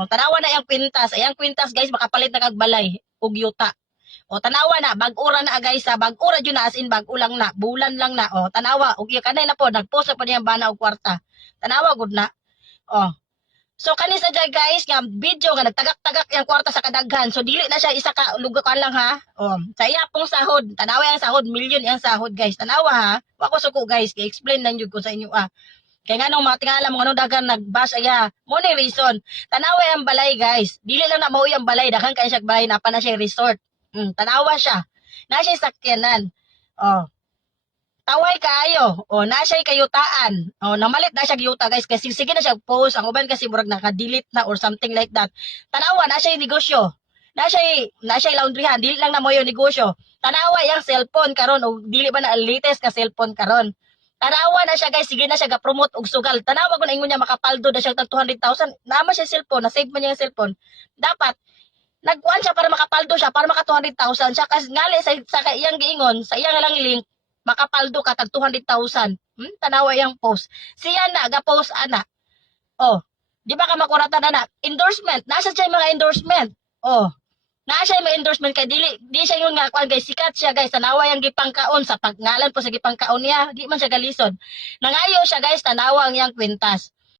O, tanawa na yung kwintas. Ayang kwintas guys, makapalit na kagbalay. Ug yuta. O tanawa na, bag-ura na guys ha. Bag-ura dyan na as in bag ulang na. Bulan lang na. O tanawa. Ug yung kanay na po, nagpost na pa niya bana og kwarta. Tanawa gud na. O. So kani sa dyan guys, nga video nga nagtagak-tagak yung kwarta sa kadaghan. So dili na siya isa ka lugakan lang ha. O, sa iya pong sahod. Tanawa yung sahod, million yung sahod guys. Tanawa ha. Wa ko suko guys, i-explain lang jud ko sa inyo ah. Kaya nga nung mga tingala mo, anong dagan nag-bash aya. Mo reason. Tanawa yung balay guys. Dili lang na mao yung balay. Dakan kaya siya balay, napa na siya resort. Mm, tanawa siya. Na siya sakyanan. Oh. Taway kayo. O, na siya kayutaan. O, namalit na siya yuta, guys. Kasi sige na siya post. Ang uban kasi murag naka-delete na or something like that. Tanawa, na siya negosyo. Na siya, na siya laundryhan. Dili lang na mo yung negosyo. Tanawa yung cellphone karon o dili ba na ang latest ka cellphone karon. Tanawa na siya guys, sige na siya ga-promote og sugal. Tanawa ko na ingon niya makapaldo na siya tag 200,000. Naman siya cellphone, na-save man niya yung cellphone. Dapat nagkuhan siya para makapaldo siya para maka 200,000 siya kasi ngali sa, sa iyang giingon sa iyang lang link makapaldo ka tag 200,000 hmm? tanawa yung post. Siya na ga post ana. Oh di ba ka makuratan ana endorsement. Nasa siya mga endorsement? Oh naa siya mga endorsement kay dili. Di siya yung nga kuan guys sikat siya guys tanawa yung gipangkaon sa pagngalan po sa gipangkaon niya. Di man siya galisod. Nangayo siya guys tanawa ang yang kwintas